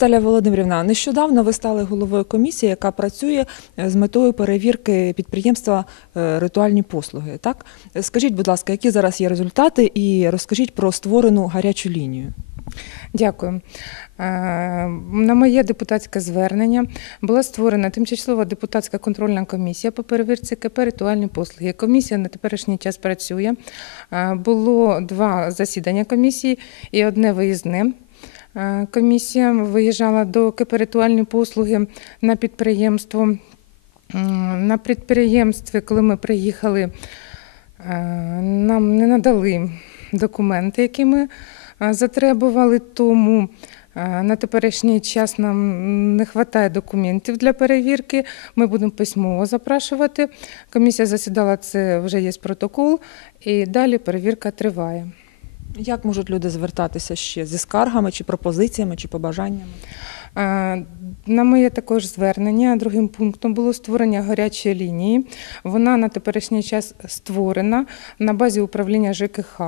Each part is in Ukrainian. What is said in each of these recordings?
Наталя Володимирівна, нещодавно ви стали головою комісії, яка працює е, з метою перевірки підприємства е, ритуальні послуги. Так скажіть, будь ласка, які зараз є результати, і розкажіть про створену гарячу лінію. Дякую. Е, На моє депутатське звернення була створена тимчасова депутатська контрольна комісія по перевірці КП ритуальні послуги. Комісія на теперішній час працює. Було два засідання комісії і одне виїзне. Е, Комісія виїжджала до КП ритуальні послуги на підприємство. На підприємстві, коли ми приїхали, е, нам не надали документи, які ми е, затребували, тому на теперішній час нам не вистачає документів для перевірки. Ми будемо письмово запрашувати. Комісія засідала, це вже є протокол, і далі перевірка триває. Як можуть люди звертатися ще зі скаргами, чи пропозиціями, чи побажаннями? Е, На моє також звернення другим пунктом було створення гарячої лінії. Вона на теперішній час створена на базі управління ЖКХ.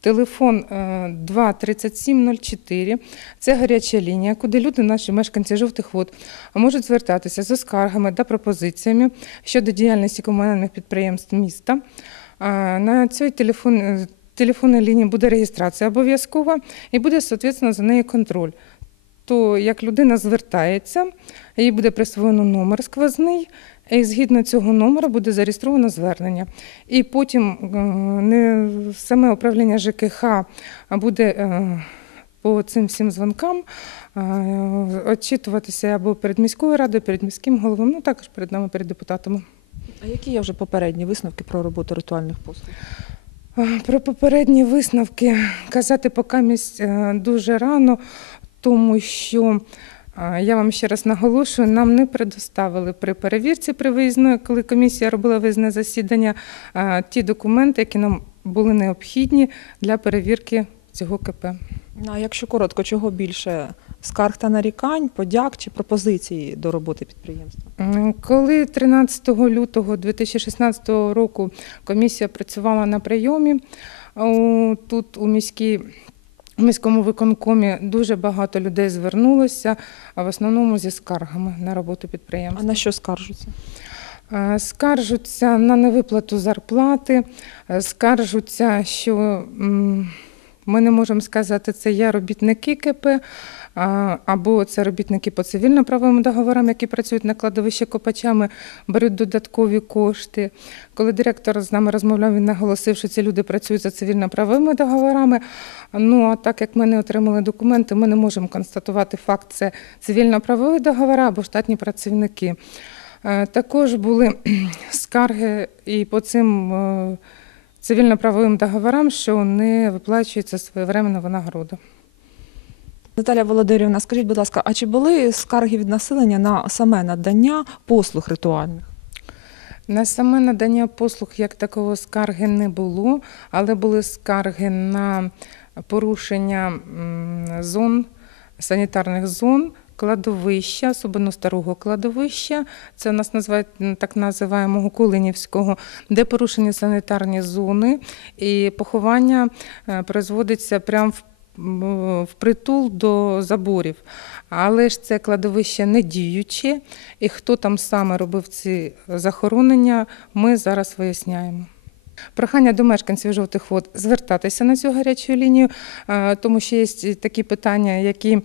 Телефон е, 23704. Це гаряча лінія, куди люди, наші мешканці жовтих вод, можуть звертатися за скаргами та пропозиціями щодо діяльності комунальних підприємств міста. Е, На цій телефон, е, телефонній лінії буде реєстрація обов'язкова і буде, соответственно, за нею контроль то як людина звертається, їй буде присвоєно номер сквозний, і згідно цього номера буде зареєстровано звернення. І потім е, не саме управління ЖКХ буде е, по цим всім дзвонкам е, отчитуватися або перед міською радою, перед міським головом, ну також перед нами, перед депутатами. А які є вже попередні висновки про роботу ритуальних послуг? Е, Про попередні висновки казати поки е, дуже рано, тому що е, я вам ще раз наголошую, нам не предоставили при перевірці при виїзної, коли комісія робила виїзне засідання, ті документи, які нам були необхідні для перевірки цього КП. Ну, А якщо коротко, чого більше скарг та нарікань, подяк чи пропозицій до роботи підприємства? Коли 13 лютого 2016 року комісія працювала на прийомі, тут у міській. У міському виконкомі дуже багато людей звернулося, а в основному зі скаргами на роботу підприємства. А на що скаржуться? Е, Скаржуться на невиплату зарплати, е, скаржуться, що ми не можемо сказати, це є робітники КП, або це робітники по цивільно-правовим договорам, які працюють на кладовищі копачами, беруть додаткові кошти. Коли директор з нами розмовляв, він наголосив, що ці люди працюють за цивільно-правовими договорами. Ну а так як ми не отримали документи, ми не можемо констатувати факт, це цивільно-правові договори або штатні працівники. Е, Також були скарги і по цим е, цивільно-правовим договорам, що не виплачується своєвременна винагорода. Наталя Володимирівна, скажіть, будь ласка, а чи були скарги від населення на саме надання послуг ритуальних? На саме надання послуг як такого скарги не було, але були скарги на порушення зон, санітарних зон. Кладовища, особливо старого кладовища, це у нас називають так називаємо Кулинівського, де порушені санітарні зони, і поховання е, производиться прямо в впритул до заборів. Але ж це кладовище не діюче, і хто там саме робив ці захоронення, ми зараз виясняємо. Прохання до мешканців жовтих вод звертатися на цю гарячу лінію, е, тому що є такі питання, які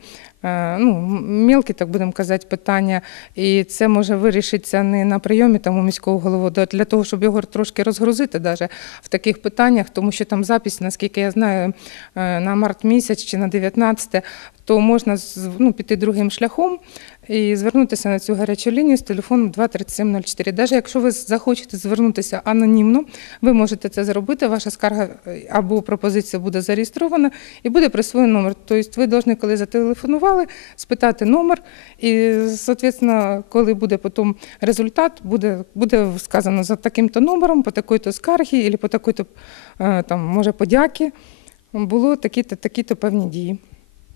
ну, мілкі, так будемо казати, питання, і це може вирішитися не на прийомі там у міського голову, а для того, щоб його трошки розгрузити даже в таких питаннях, тому що там запись, наскільки я знаю, е, на март місяць чи на 19, то можна ну, піти другим шляхом і звернутися на цю гарячу лінію з телефоном 23704. Навіть якщо ви захочете звернутися анонімно, ви можете це зробити. Ваша скарга е, або пропозиція буде зареєстрована і буде присвоєний номер. Тобто ви повинні, коли зателефонували, спитати номер, і, соответственно, коли буде потім результат, буде, буде сказано за таким-то номером, по такої-то скаргі, або по такої-то, е, там, може, подяки. Було такі-то такі-то певні дії.